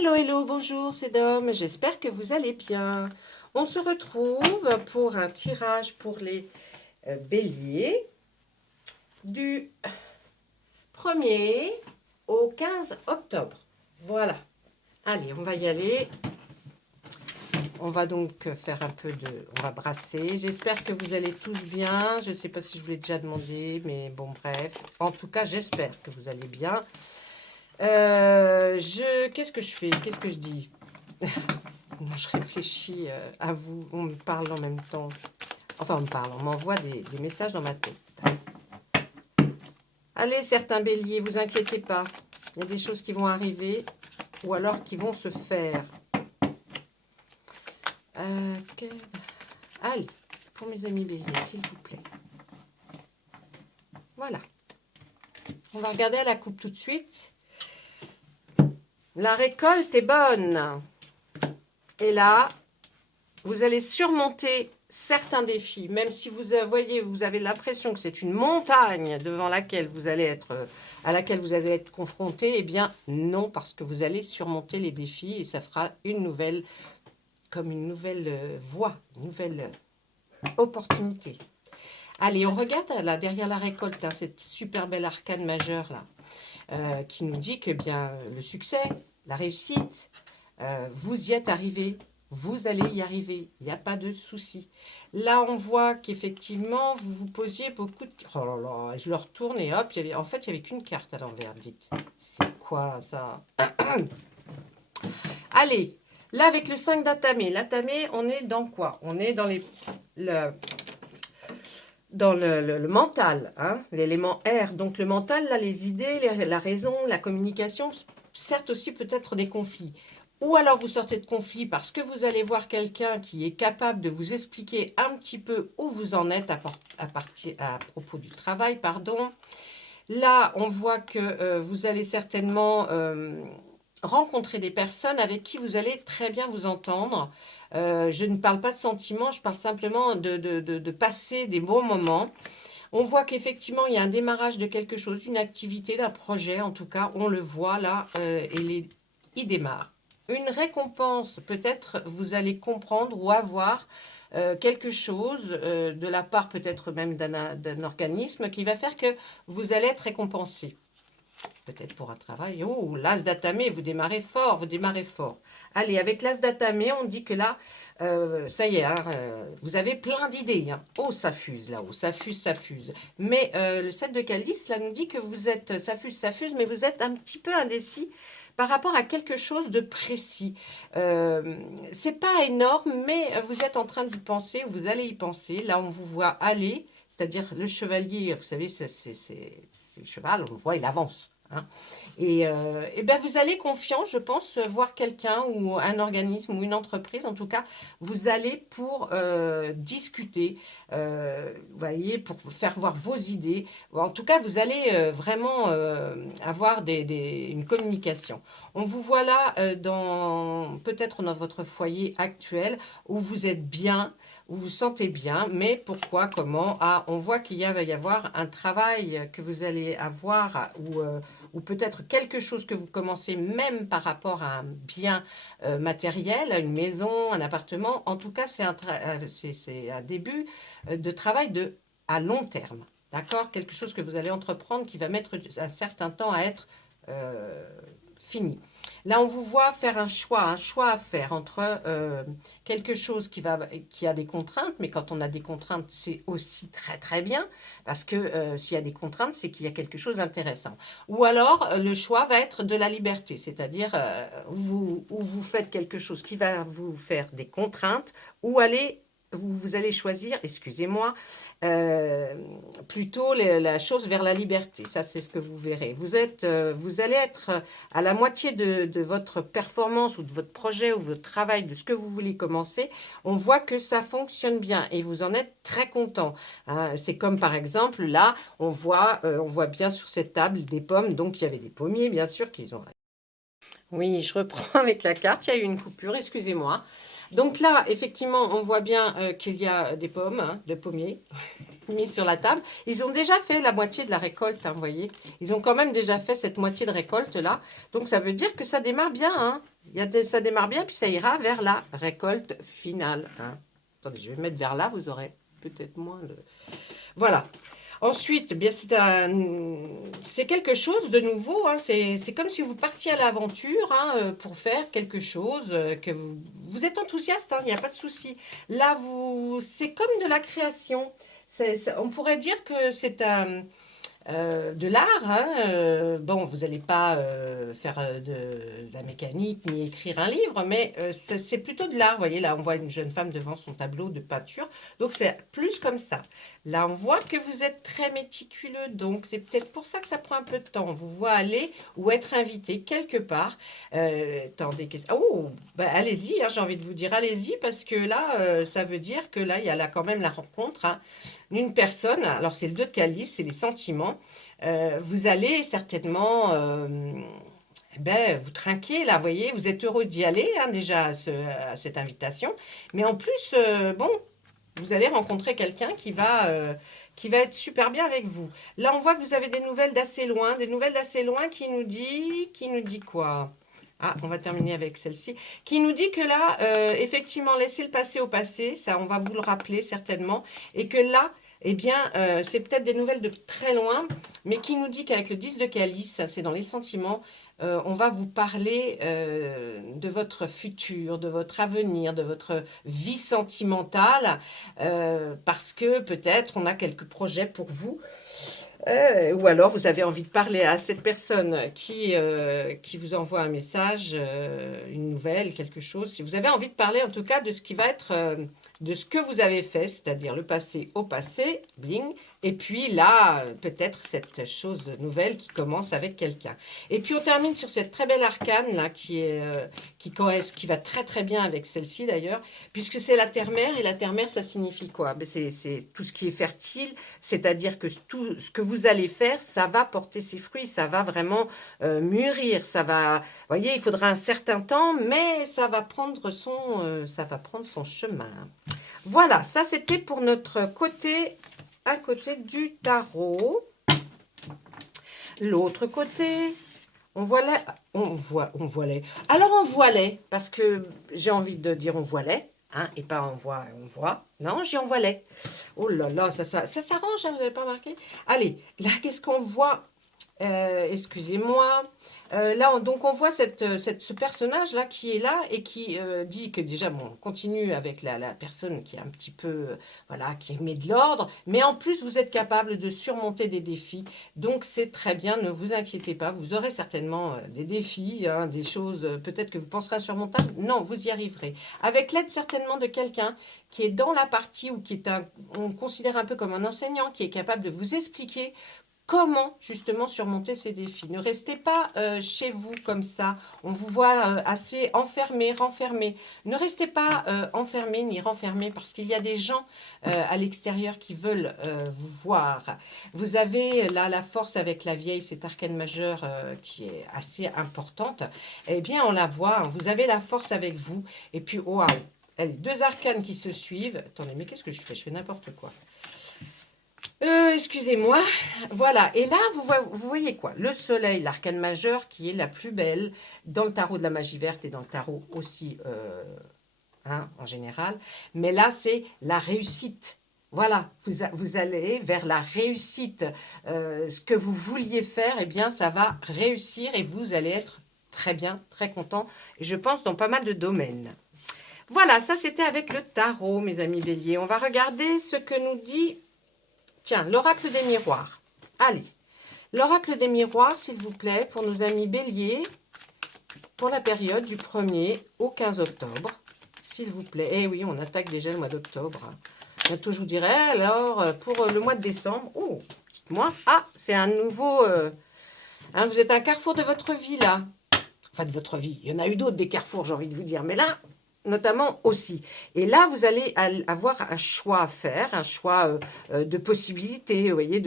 Hello, hello, bonjour, c'est Dom, j'espère que vous allez bien. On se retrouve pour un tirage pour les béliers du 1er au 15 octobre. Voilà, allez, on va y aller. On va donc faire un peu de... On va brasser. J'espère que vous allez tous bien. Je ne sais pas si je vous l'ai déjà demandé, mais bon, bref. En tout cas, j'espère que vous allez bien. Qu'est-ce que je fais? Qu'est-ce que je dis? Non, je réfléchis à vous, on me parle en même temps. Enfin, on me parle, on m'envoie des messages dans ma tête. Allez, certains béliers, vous inquiétez pas. Il y a des choses qui vont arriver ou alors qui vont se faire. Que... Allez, pour mes amis béliers, s'il vous plaît. Voilà. On va regarder à la coupe tout de suite. La récolte est bonne. Et là, vous allez surmonter certains défis, même si vous voyez, vous avez l'impression que c'est une montagne devant laquelle vous allez être, à laquelle vous allez être confronté, eh bien non, parce que vous allez surmonter les défis et ça fera une nouvelle, comme une nouvelle voie, une nouvelle opportunité. Allez, on regarde là derrière la récolte, hein, cette super belle arcane majeure là, qui nous dit que bien le succès, la réussite, vous y êtes arrivé. Vous allez y arriver, il n'y a pas de souci. Là, on voit qu'effectivement, vous vous posiez beaucoup de... Oh là là, je le retourne et hop, en fait, il n'y avait qu'une carte à l'envers, dites. C'est quoi ça? Allez, là, avec le 5 d'atamé. L'atamé, on est dans quoi? On est dans le mental, hein, l'élément R. Donc, le mental, là, les idées, la raison, la communication, certes aussi peut-être des conflits. Ou alors vous sortez de conflit parce que vous allez voir quelqu'un qui est capable de vous expliquer un petit peu où vous en êtes à propos du travail, pardon. Là, on voit que vous allez certainement rencontrer des personnes avec qui vous allez très bien vous entendre. Je ne parle pas de sentiments, je parle simplement de passer des bons moments. On voit qu'effectivement, il y a un démarrage de quelque chose, d'une activité, d'un projet, en tout cas, on le voit là, il démarre. Une récompense, peut-être vous allez comprendre ou avoir quelque chose de la part peut-être même d'un organisme qui va faire que vous allez être récompensé. Peut-être pour un travail. Oh, l'as d'atamé, vous démarrez fort, vous démarrez fort. Allez, avec l'as d'atamé, on dit que là, ça y est, hein, vous avez plein d'idées. Hein. Oh, ça fuse là-haut, ça fuse, ça fuse. Mais le 7 de calice, là, nous dit que vous êtes, ça fuse, mais vous êtes un petit peu indécis par rapport à quelque chose de précis. C'est pas énorme, mais vous êtes en train d'y penser, vous allez y penser. Là, on vous voit aller, c'est-à-dire le chevalier, vous savez, c'est le cheval, on le voit, il avance. Hein. Et ben vous allez confiant, je pense, voir quelqu'un ou un organisme ou une entreprise, en tout cas, vous allez pour discuter, vous voyez, pour faire voir vos idées. En tout cas, vous allez vraiment avoir une communication. On vous voit là peut-être dans votre foyer actuel où vous êtes bien, où vous vous sentez bien, mais pourquoi, comment? Ah, on voit va y avoir un travail que vous allez avoir ou peut-être quelque chose que vous commencez même par rapport à un bien matériel, à une maison, un appartement. En tout cas, c'est un début de travail à long terme. D'accord? Quelque chose que vous allez entreprendre qui va mettre un certain temps à être fini. Là, on vous voit faire un choix à faire entre quelque chose qui a des contraintes, mais quand on a des contraintes, c'est aussi très très bien, parce que s'il y a des contraintes, c'est qu'il y a quelque chose d'intéressant. Ou alors, le choix va être de la liberté, c'est-à-dire où vous faites quelque chose qui va vous faire des contraintes, ou vous allez choisir, excusez-moi, plutôt la chose vers la liberté. Ça, c'est ce que vous verrez. Vous allez être à la moitié de votre performance ou de votre projet ou votre travail, de ce que vous voulez commencer. On voit que ça fonctionne bien et vous en êtes très content. Hein. C'est comme par exemple, là, on voit bien sur cette table des pommes. Donc, il y avait des pommiers, bien sûr, qu'ils ont... Oui, je reprends avec la carte. Il y a eu une coupure, excusez-moi. Donc là, effectivement, on voit bien qu'il y a des pommes, hein, de pommiers mis sur la table. Ils ont déjà fait la moitié de la récolte, hein, vous voyez. Ils ont quand même déjà fait cette moitié de récolte là. Donc ça veut dire que ça démarre bien. Hein. Ça démarre bien, puis ça ira vers la récolte finale. Hein. Attendez, je vais mettre vers là, vous aurez peut-être moins de... Voilà. Ensuite, eh bien c'est quelque chose de nouveau. Hein. C'est comme si vous partiez à l'aventure hein, pour faire quelque chose que vous êtes enthousiaste. Hein, il n'y a pas de souci. Là, c'est comme de la création. On pourrait dire que c'est de l'art. Hein, bon, vous n'allez pas faire de la mécanique ni écrire un livre, mais c'est plutôt de l'art. Vous voyez, là, on voit une jeune femme devant son tableau de peinture. Donc, c'est plus comme ça. Là, on voit que vous êtes très méticuleux. Donc, c'est peut-être pour ça que ça prend un peu de temps. On vous voit aller ou être invité quelque part. Attendez, oh, bah, allez-y, hein, j'ai envie de vous dire, allez-y, parce que là, ça veut dire que là, il y a là quand même la rencontre. Hein, d'une personne, alors c'est le 2 de calice, c'est les sentiments, vous allez certainement vous trinquer là, vous voyez, vous êtes heureux d'y aller hein, déjà à cette invitation, mais en plus, bon, vous allez rencontrer quelqu'un qui va être super bien avec vous. Là, on voit que vous avez des nouvelles d'assez loin qui nous dit quoi? Ah, on va terminer avec celle-ci, qui nous dit que là, effectivement, laissez le passé au passé, ça, on va vous le rappeler certainement, et que là, eh bien, c'est peut-être des nouvelles de très loin, mais qui nous dit qu'avec le 10 de calice, ça, c'est dans les sentiments, on va vous parler de votre futur, de votre avenir, de votre vie sentimentale, parce que peut-être on a quelques projets pour vous. Ou alors vous avez envie de parler à cette personne qui vous envoie un message, une nouvelle, quelque chose. Si vous avez envie de parler en tout cas de ce qui va être, de ce que vous avez fait, c'est-à-dire le passé au passé, bling, et puis là, peut-être cette chose nouvelle qui commence avec quelqu'un. Et puis on termine sur cette très belle arcane là qui va très très bien avec celle-ci d'ailleurs, puisque c'est la terre-mère, et la terre-mère ça signifie quoi? C'est tout ce qui est fertile, c'est-à-dire que tout ce que vous allez faire, ça va porter ses fruits, ça va vraiment mûrir, ça va, vous voyez, il faudra un certain temps, mais ça va prendre son chemin. Voilà, ça c'était pour notre côté, un côté du tarot. L'autre côté, on voilait, alors on voilait, parce que j'ai envie de dire on voilait, hein, et pas on voit. Non, j'ai on voilait. Oh là là, ça s'arrange, hein, vous n'avez pas remarqué? Allez, là, qu'est-ce qu'on voit? Excusez-moi. Là, donc on voit ce personnage-là qui est là et qui dit que déjà, bon, on continue avec la personne qui est un petit peu, voilà, qui met de l'ordre, mais en plus, vous êtes capable de surmonter des défis. Donc, c'est très bien, ne vous inquiétez pas, vous aurez certainement des défis, hein, des choses peut-être que vous penserez insurmontables. Non, vous y arriverez. Avec l'aide certainement de quelqu'un qui est dans la partie ou qui est on considère un peu comme un enseignant, qui est capable de vous expliquer comment justement surmonter ces défis. Ne restez pas chez vous comme ça. On vous voit assez enfermé, renfermé. Ne restez pas enfermé ni renfermé parce qu'il y a des gens à l'extérieur qui veulent vous voir. Vous avez là la force avec la vieille, cette arcane majeure qui est assez importante. Eh bien, on la voit. Hein. Vous avez la force avec vous. Et puis, waouh, les deux arcanes qui se suivent. Attendez, mais qu'est-ce que je fais? Je fais n'importe quoi. Excusez-moi, voilà, et là, vous voyez quoi? Le soleil, l'arcane majeure, qui est la plus belle dans le tarot de la magie verte et dans le tarot aussi, hein, en général. Mais là, c'est la réussite. Voilà, vous allez vers la réussite. Ce que vous vouliez faire, eh bien, ça va réussir et vous allez être très bien, très content. Et je pense dans pas mal de domaines. Voilà, ça c'était avec le tarot, mes amis béliers. On va regarder ce que nous dit... Tiens, l'oracle des miroirs. Allez, l'oracle des miroirs, s'il vous plaît, pour nos amis béliers, pour la période du 1er au 15 octobre. S'il vous plaît. Eh oui, on attaque déjà le mois d'octobre. Bientôt, je vous dirai. Alors, pour le mois de décembre, oh, dites-moi. Ah, c'est un nouveau... hein, vous êtes un carrefour de votre vie, là. Enfin, de votre vie. Il y en a eu d'autres, des carrefours, j'ai envie de vous dire. Mais là... notamment aussi. Et là, vous allez avoir un choix à faire, un choix de possibilités, vous voyez,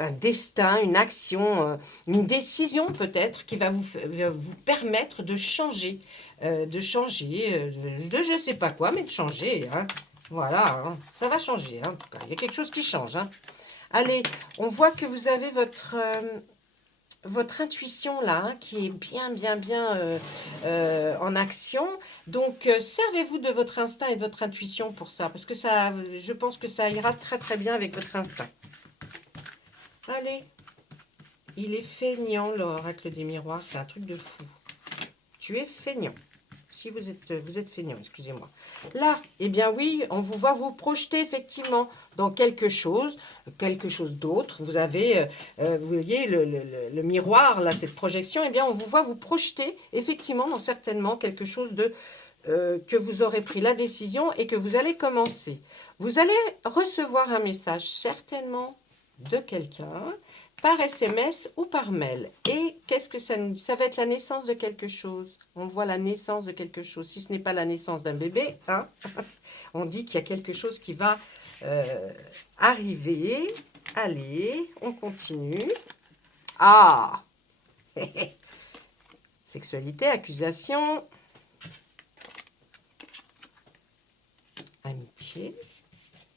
un destin, une action, une décision peut-être qui va vous permettre de changer, de je ne sais pas quoi, mais de changer. Hein. Voilà, hein. Ça va changer, hein, en tout cas. Il y a quelque chose qui change. Hein. Allez, on voit que vous avez votre... votre intuition là, hein, qui est bien en action. Donc, servez-vous de votre instinct et de votre intuition pour ça, parce que ça, je pense que ça ira très bien avec votre instinct. Allez, il est feignant l'oracle des miroirs, c'est un truc de fou. Tu es feignant. Si vous êtes feignant, excusez-moi. Là, eh bien oui, on vous voit vous projeter effectivement dans quelque chose d'autre. Vous avez, vous voyez, le miroir, là, cette projection, eh bien on vous voit vous projeter effectivement dans certainement quelque chose de que vous aurez pris la décision et que vous allez commencer. Vous allez recevoir un message certainement de quelqu'un par SMS ou par mail. Et qu'est-ce que ça va être la naissance de quelque chose. On voit la naissance de quelque chose. Si ce n'est pas la naissance d'un bébé, hein, on dit qu'il y a quelque chose qui va arriver. Allez, on continue. Ah sexualité, accusation, amitié.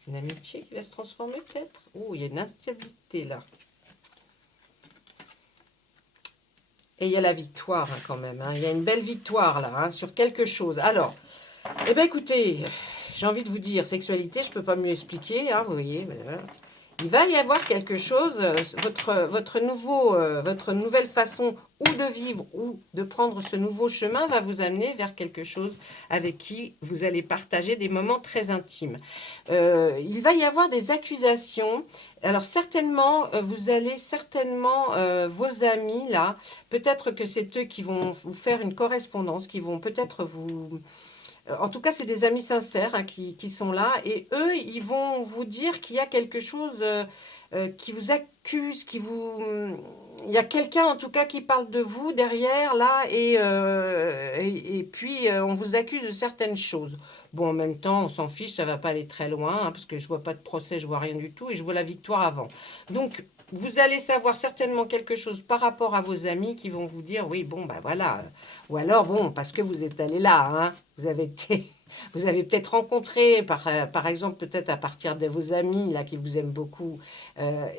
Une amitié qui va se transformer peut-être. Oh, il y a une instabilité là. Et il y a la victoire hein, quand même. Hein. Il y a une belle victoire là hein, sur quelque chose. Alors, eh bien écoutez, j'ai envie de vous dire, sexualité, je ne peux pas mieux expliquer. Hein, vous voyez, mais voilà. Il va y avoir quelque chose, votre nouvelle façon ou de vivre ou de prendre ce nouveau chemin va vous amener vers quelque chose avec qui vous allez partager des moments très intimes. Il va y avoir des accusations. Alors certainement, vous allez certainement, vos amis là, peut-être que c'est eux qui vont vous faire une correspondance, qui vont peut-être vous... En tout cas, c'est des amis sincères hein, qui sont là. Et eux, ils vont vous dire qu'il y a quelque chose qui vous accuse, il y a quelqu'un en tout cas qui parle de vous derrière là. Et puis, on vous accuse de certaines choses. Bon, en même temps, on s'en fiche, ça ne va pas aller très loin. Hein, parce que je ne vois pas de procès, je ne vois rien du tout. Et je vois la victoire avant. Donc, vous allez savoir certainement quelque chose par rapport à vos amis qui vont vous dire, oui, bon, ben voilà. Ou alors, bon, parce que vous êtes allé là, hein, vous avez peut-être rencontré, par exemple, peut-être à partir de vos amis là qui vous aiment beaucoup,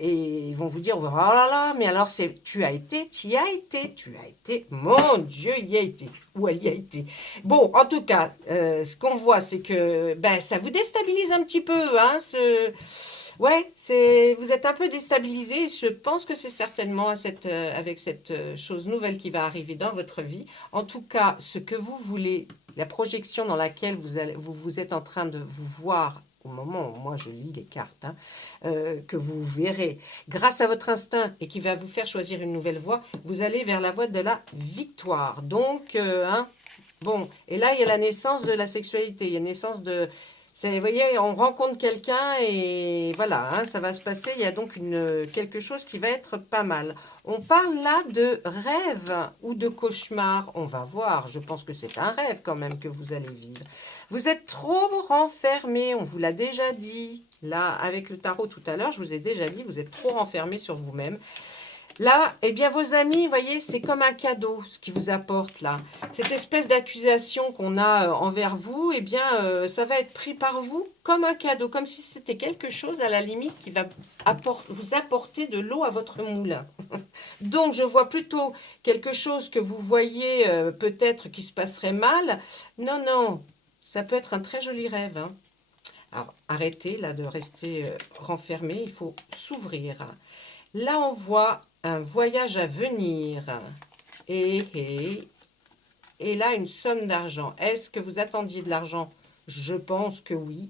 et ils vont vous dire, oh là là, mais alors tu as été, mon Dieu, il y a été, ou elle y a été. Bon, en tout cas, ce qu'on voit, c'est que ben, ça vous déstabilise un petit peu, hein, ouais, vous êtes un peu déstabilisé. Je pense que c'est certainement avec cette chose nouvelle qui va arriver dans votre vie. En tout cas, ce que vous voulez, la projection dans laquelle vous êtes en train de vous voir au moment où moi je lis les cartes, hein, que vous verrez grâce à votre instinct et qui va vous faire choisir une nouvelle voie, vous allez vers la voie de la victoire. Donc, hein, bon, et là il y a la naissance de la sexualité, il y a la naissance de... Vous voyez, on rencontre quelqu'un et voilà, hein, ça va se passer. Il y a donc quelque chose qui va être pas mal. On parle là de rêve ou de cauchemar. On va voir, je pense que c'est un rêve quand même que vous allez vivre. Vous êtes trop renfermé, on vous l'a déjà dit. Là, avec le tarot tout à l'heure, je vous ai déjà dit, vous êtes trop renfermé sur vous-même. Là, eh bien, vos amis, vous voyez, c'est comme un cadeau, ce qu'ils vous apportent là. Cette espèce d'accusation qu'on a envers vous, eh bien, ça va être pris par vous comme un cadeau, comme si c'était quelque chose à la limite qui va vous apporter de l'eau à votre moulin. Donc, je vois plutôt quelque chose que vous voyez peut-être qui se passerait mal. Non, non, ça peut être un très joli rêve. Hein. Alors, arrêtez là de rester renfermé, il faut s'ouvrir. Là, on voit un voyage à venir. Et là, une somme d'argent. Est-ce que vous attendiez de l'argent? Je pense que oui.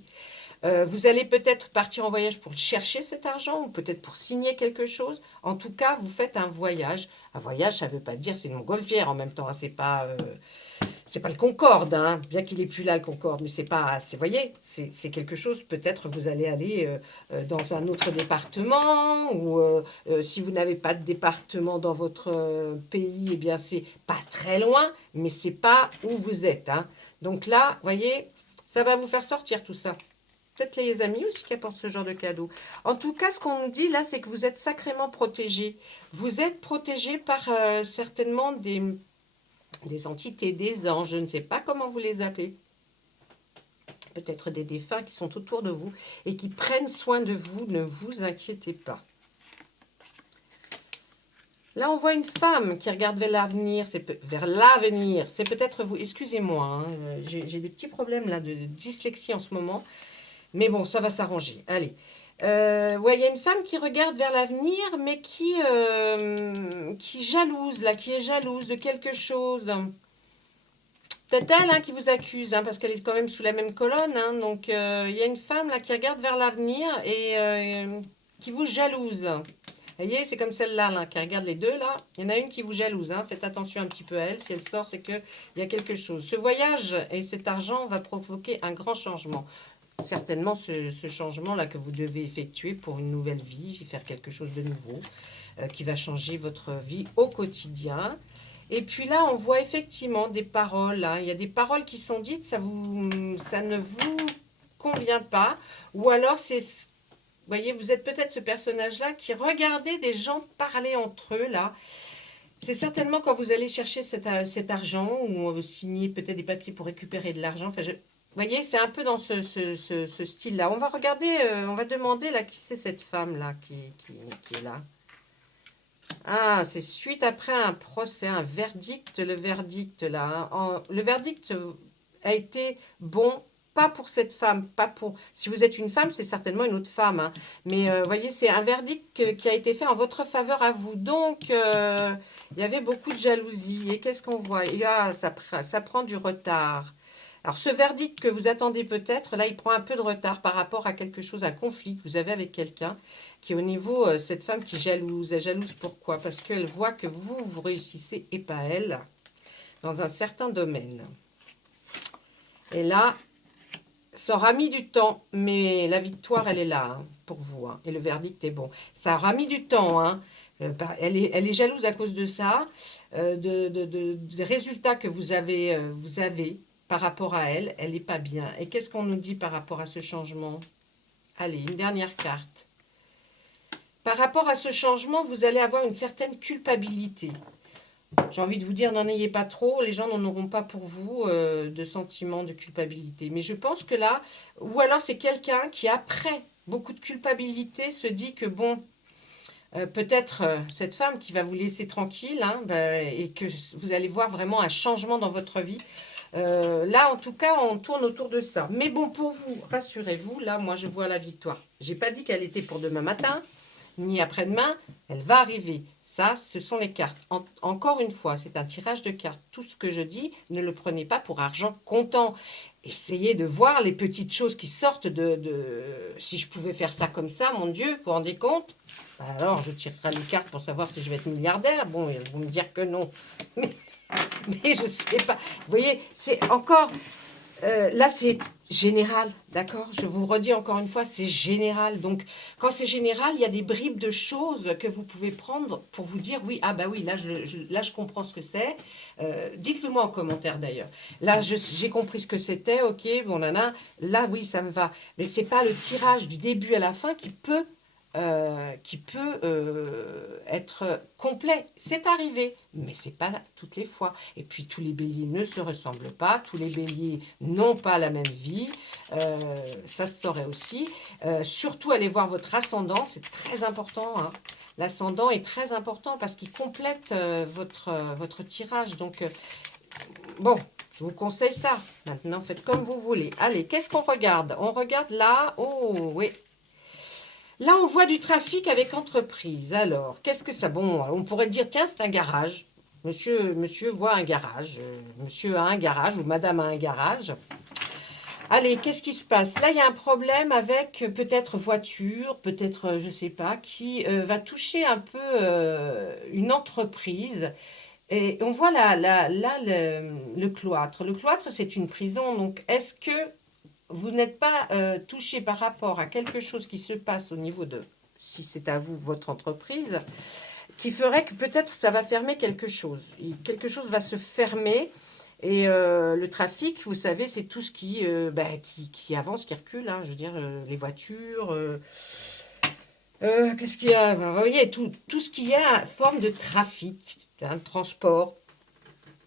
Vous allez peut-être partir en voyage pour chercher cet argent ou peut-être pour signer quelque chose. En tout cas, vous faites un voyage. Un voyage, ça ne veut pas dire c'est une montgolfière en même temps. Hein, c'est pas le Concorde, hein, bien qu'il n'est plus là le Concorde, mais c'est pas, vous voyez, c'est quelque chose, peut-être vous allez aller dans un autre département, ou si vous n'avez pas de département dans votre pays, eh bien c'est pas très loin, mais c'est pas où vous êtes. Hein. Donc là, vous voyez, ça va vous faire sortir tout ça. Peut-être les amis aussi qui apportent ce genre de cadeau. En tout cas, ce qu'on nous dit là, c'est que vous êtes sacrément protégés. Vous êtes protégés par certainement des entités, des anges, je ne sais pas comment vous les appelez. Peut-être des défunts qui sont autour de vous et qui prennent soin de vous, ne vous inquiétez pas. Là, on voit une femme qui regarde vers l'avenir. Vers l'avenir. C'est peut-être vous. Excusez-moi, hein, j'ai des petits problèmes là de dyslexie en ce moment. Mais bon, ça va s'arranger. Allez. Ouais, il y a une femme qui regarde vers l'avenir, mais qui jalouse, là, qui est jalouse de quelque chose. Peut-être elle hein, qui vous accuse, hein, parce qu'elle est quand même sous la même colonne. Hein, donc, il y a une femme là qui regarde vers l'avenir et qui vous jalouse. Vous voyez, c'est comme celle-là là, qui regarde les deux là. Il y en a une qui vous jalouse. Hein, faites attention un petit peu à elle. Si elle sort, c'est qu'il y a quelque chose. Ce voyage et cet argent va provoquer un grand changement. Certainement ce changement-là que vous devez effectuer pour une nouvelle vie, faire quelque chose de nouveau, qui va changer votre vie au quotidien. Et puis là, on voit effectivement des paroles. Hein. Il y a des paroles qui sont dites, ça ne vous convient pas. Ou alors, vous voyez, vous êtes peut-être ce personnage-là qui regardait des gens parler entre eux, là. C'est certainement quand vous allez chercher cet argent ou signer peut-être des papiers pour récupérer de l'argent. Enfin, vous voyez, c'est un peu dans ce style-là. On va regarder, on va demander là qui c'est cette femme-là qui est là. Ah, c'est suite après un procès, un verdict. Le verdict là, le verdict a été bon. Pas pour cette femme, pas pour... Si vous êtes une femme, c'est certainement une autre femme. Hein. Mais vous voyez, c'est un verdict qui a été fait en votre faveur à vous. Donc, il y avait beaucoup de jalousie. Et qu'est-ce qu'on voit? Ça prend du retard. Alors, ce verdict que vous attendez peut-être, là, il prend un peu de retard par rapport à quelque chose, un conflit que vous avez avec quelqu'un qui est au niveau, cette femme qui est jalouse. Elle est jalouse pourquoi? Parce qu'elle voit que vous réussissez et pas elle dans un certain domaine. Et là, ça aura mis du temps, mais la victoire, elle est là hein, pour vous. Hein, et le verdict est bon. Ça aura mis du temps. Hein, elle est jalouse à cause de ça, des résultats que vous avez par rapport à elle. Elle n'est pas bien. Et qu'est-ce qu'on nous dit par rapport à ce changement? Allez, une dernière carte. Par rapport à ce changement, vous allez avoir une certaine culpabilité. J'ai envie de vous dire, n'en ayez pas trop, les gens n'en auront pas pour vous de sentiment de culpabilité. Mais je pense que là, ou alors c'est quelqu'un qui, après beaucoup de culpabilité, se dit que bon, peut-être cette femme qui va vous laisser tranquille, hein, et que vous allez voir vraiment un changement dans votre vie. Là, en tout cas, on tourne autour de ça. Mais bon, pour vous, rassurez-vous, là, moi, je vois la victoire. J'ai pas dit qu'elle était pour demain matin, ni après-demain, elle va arriver. Ça, ce sont les cartes. Encore une fois, c'est un tirage de cartes. Tout ce que je dis, ne le prenez pas pour argent comptant. Essayez de voir les petites choses qui sortent Si je pouvais faire ça comme ça, mon Dieu, vous vous rendez compte? Alors, je tirerai les cartes pour savoir si je vais être milliardaire. Bon, ils vont me dire que non. Mais je ne sais pas. Vous voyez, c'est encore... là, c'est général, d'accord? Je vous redis encore une fois, c'est général. Donc, quand c'est général, il y a des bribes de choses que vous pouvez prendre pour vous dire, oui, ah bah oui, là, je comprends ce que c'est. Dites-le moi en commentaire d'ailleurs. Là, j'ai compris ce que c'était, ok, bon, nana. Là, oui, ça me va. Mais ce n'est pas le tirage du début à la fin qui peut être complet. C'est arrivé, mais c'est pas toutes les fois. Et puis, tous les béliers ne se ressemblent pas. Tous les béliers n'ont pas la même vie. Ça se saurait aussi. Surtout, allez voir votre ascendant. C'est très important. Hein. L'ascendant est très important parce qu'il complète votre tirage. Donc, bon, je vous conseille ça. Maintenant, faites comme vous voulez. Allez, qu'est-ce qu'on regarde? On regarde là. Oh, oui. Là, on voit du trafic avec entreprise. Alors, qu'est-ce que ça... Bon, on pourrait dire, tiens, c'est un garage. Monsieur voit un garage. Monsieur a un garage ou madame a un garage. Allez, qu'est-ce qui se passe? Là, il y a un problème avec peut-être voiture, peut-être, je ne sais pas, qui va toucher un peu une entreprise. Et on voit là le cloître. Le cloître, c'est une prison. Donc, est-ce que vous n'êtes pas touché par rapport à quelque chose qui se passe au niveau de, si c'est à vous, votre entreprise, qui ferait que peut-être ça va fermer quelque chose. Quelque chose va se fermer et le trafic, vous savez, c'est tout ce qui avance, qui recule, hein, je veux dire, les voitures, qu'est-ce qu'il y a? Vous voyez, tout ce qui a forme de trafic, de transport.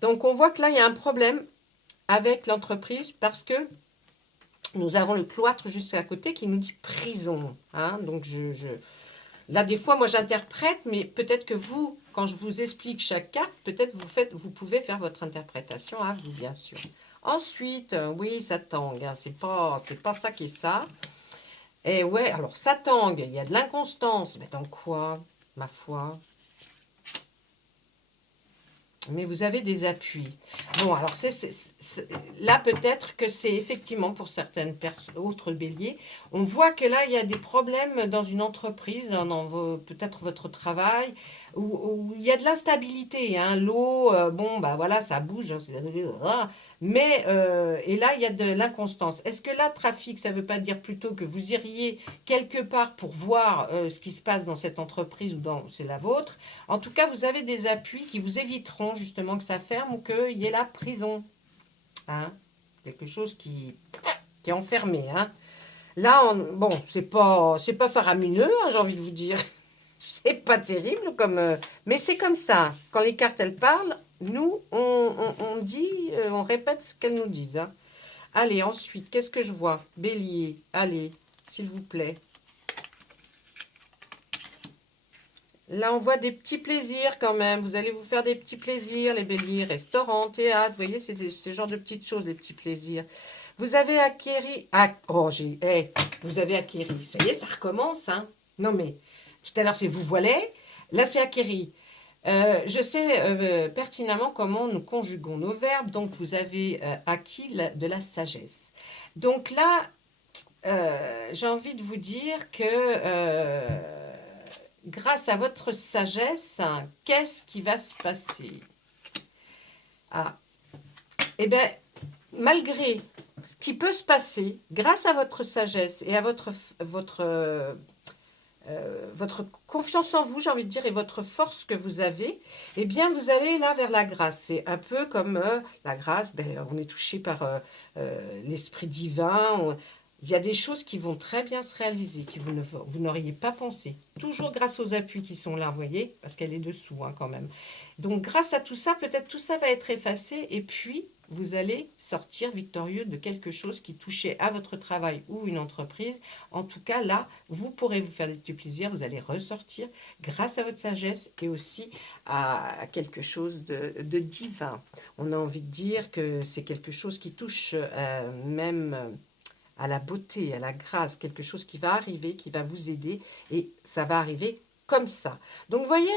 Donc on voit que là, il y a un problème avec l'entreprise parce que nous avons le cloître juste à côté qui nous dit prison. Hein, donc, Là, des fois, moi, j'interprète, mais peut-être que vous, quand je vous explique chaque carte, peut-être vous pouvez faire votre interprétation à vous, bien sûr. Ensuite, oui, ça tangue, hein, c'est pas ça qui est ça. Et ouais, alors ça tangue, il y a de l'inconstance. Mais dans quoi, ma foi? Mais vous avez des appuis. Bon, alors là, peut-être que c'est effectivement pour certaines autres béliers. On voit que là, il y a des problèmes dans une entreprise, dans peut-être votre travail, où il y a de l'instabilité. Hein. L'eau, bon, bah voilà, ça bouge. Hein, mais, et là, il y a de l'inconstance. Est-ce que là, trafic, ça ne veut pas dire plutôt que vous iriez quelque part pour voir ce qui se passe dans cette entreprise ou dans c'est la vôtre? En tout cas, vous avez des appuis qui vous éviteront justement que ça ferme ou qu'il y ait la prison. Hein, quelque chose qui est enfermé. Hein. Là, bon, c'est pas faramineux, hein, j'ai envie de vous dire. C'est pas terrible, mais c'est comme ça. Quand les cartes, elles parlent, nous, on dit, on répète ce qu'elles nous disent. Hein. Allez, ensuite, qu'est-ce que je vois? Bélier, allez, s'il vous plaît. Là, on voit des petits plaisirs quand même. Vous allez vous faire des petits plaisirs, les béliers, restaurant, théâtre. Vous voyez, c'est ce genre de petites choses, les petits plaisirs. Vous avez acquéri... vous avez acquéri. Ça y est, ça recommence. Hein. Non, mais tout à l'heure, c'est vous voilez. Là, c'est acquéri. Je sais pertinemment comment nous conjuguons nos verbes. Donc, vous avez acquis de la sagesse. Donc là, j'ai envie de vous dire que... grâce à votre sagesse, qu'est-ce qui va se passer? Ah, eh bien, malgré ce qui peut se passer, grâce à votre sagesse et à votre confiance en vous, j'ai envie de dire, et votre force que vous avez, eh bien, vous allez là vers la grâce. C'est un peu comme la grâce, ben, on est touché par l'esprit divin. Il y a des choses qui vont très bien se réaliser, que vous n'auriez pas pensé. Toujours grâce aux appuis qui sont là, vous voyez, parce qu'elle est dessous hein, quand même. Donc, grâce à tout ça, peut-être tout ça va être effacé et puis vous allez sortir victorieux de quelque chose qui touchait à votre travail ou une entreprise. En tout cas, là, vous pourrez vous faire des petits plaisirs, vous allez ressortir grâce à votre sagesse et aussi à quelque chose de divin. On a envie de dire que c'est quelque chose qui touche même à la beauté, à la grâce, quelque chose qui va arriver, qui va vous aider et ça va arriver comme ça. Donc, vous voyez,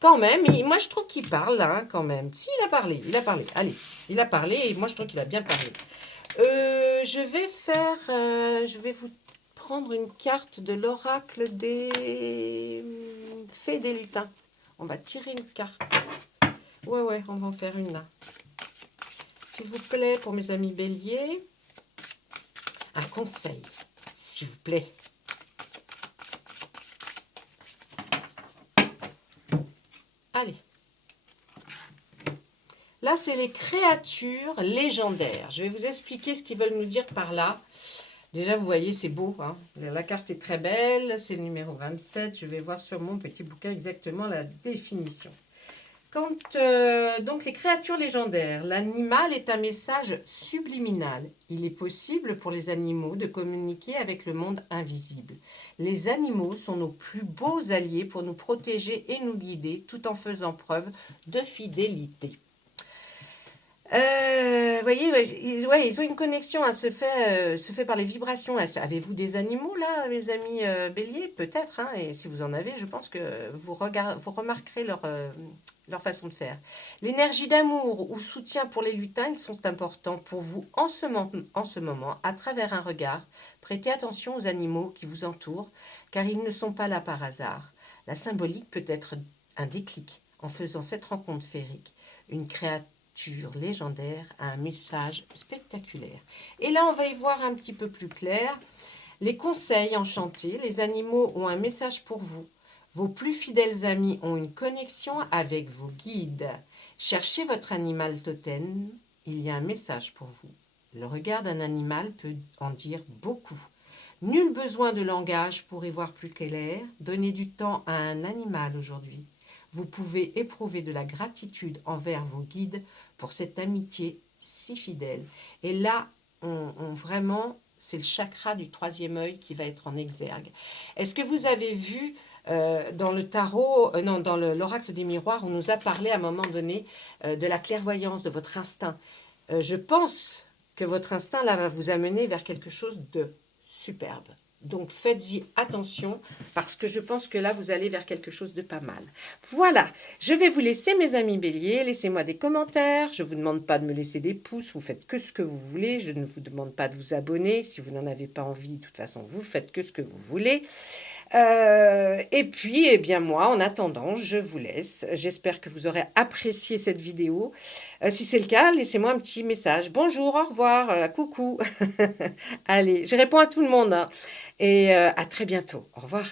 quand même, moi je trouve qu'il parle là, hein, quand même. Si, il a parlé, allez, il a parlé et moi je trouve qu'il a bien parlé. Je vais vous prendre une carte de l'oracle des fées des lutins. On va tirer une carte. Ouais, on va en faire une là. S'il vous plaît, pour mes amis béliers, un conseil, s'il vous plaît. Allez. Là, c'est les créatures légendaires. Je vais vous expliquer ce qu'ils veulent nous dire par là. Déjà, vous voyez, c'est beau. Hein, la carte est très belle. C'est le numéro 27. Je vais voir sur mon petit bouquin exactement la définition. Donc, les créatures légendaires. L'animal est un message subliminal. Il est possible pour les animaux de communiquer avec le monde invisible. Les animaux sont nos plus beaux alliés pour nous protéger et nous guider tout en faisant preuve de fidélité. Voyez, ils ont une connexion, hein, se fait par les vibrations. Avez-vous des animaux là, mes amis béliers? Peut-être, hein, et si vous en avez, je pense que vous remarquerez leur façon de faire. L'énergie d'amour ou soutien pour les lutins, ils sont importants pour vous en ce moment, à travers un regard. Prêtez attention aux animaux qui vous entourent, car ils ne sont pas là par hasard. La symbolique peut être un déclic en faisant cette rencontre féerique. Une créature légendaire a un message spectaculaire. Et là, on va y voir un petit peu plus clair. Les conseils enchantés, les animaux ont un message pour vous. Vos plus fidèles amis ont une connexion avec vos guides. Cherchez votre animal totem, il y a un message pour vous. Le regard d'un animal peut en dire beaucoup. Nul besoin de langage pour y voir plus clair. Donnez du temps à un animal aujourd'hui. Vous pouvez éprouver de la gratitude envers vos guides pour cette amitié si fidèle. Et là, vraiment, c'est le chakra du troisième œil qui va être en exergue. Est-ce que vous avez vu Dans le tarot, non, dans l'oracle des miroirs, on nous a parlé à un moment donné de la clairvoyance, de votre instinct. Je pense que votre instinct, là, va vous amener vers quelque chose de superbe. Donc, faites-y attention, parce que je pense que là, vous allez vers quelque chose de pas mal. Voilà, je vais vous laisser, mes amis béliers. Laissez-moi des commentaires. Je ne vous demande pas de me laisser des pouces. Vous faites que ce que vous voulez. Je ne vous demande pas de vous abonner. Si vous n'en avez pas envie, de toute façon, vous faites que ce que vous voulez. Et puis, eh bien moi, en attendant, je vous laisse. J'espère que vous aurez apprécié cette vidéo. Si c'est le cas, laissez-moi un petit message. Bonjour, au revoir, coucou. Allez, je réponds à tout le monde, hein. Et à très bientôt. Au revoir.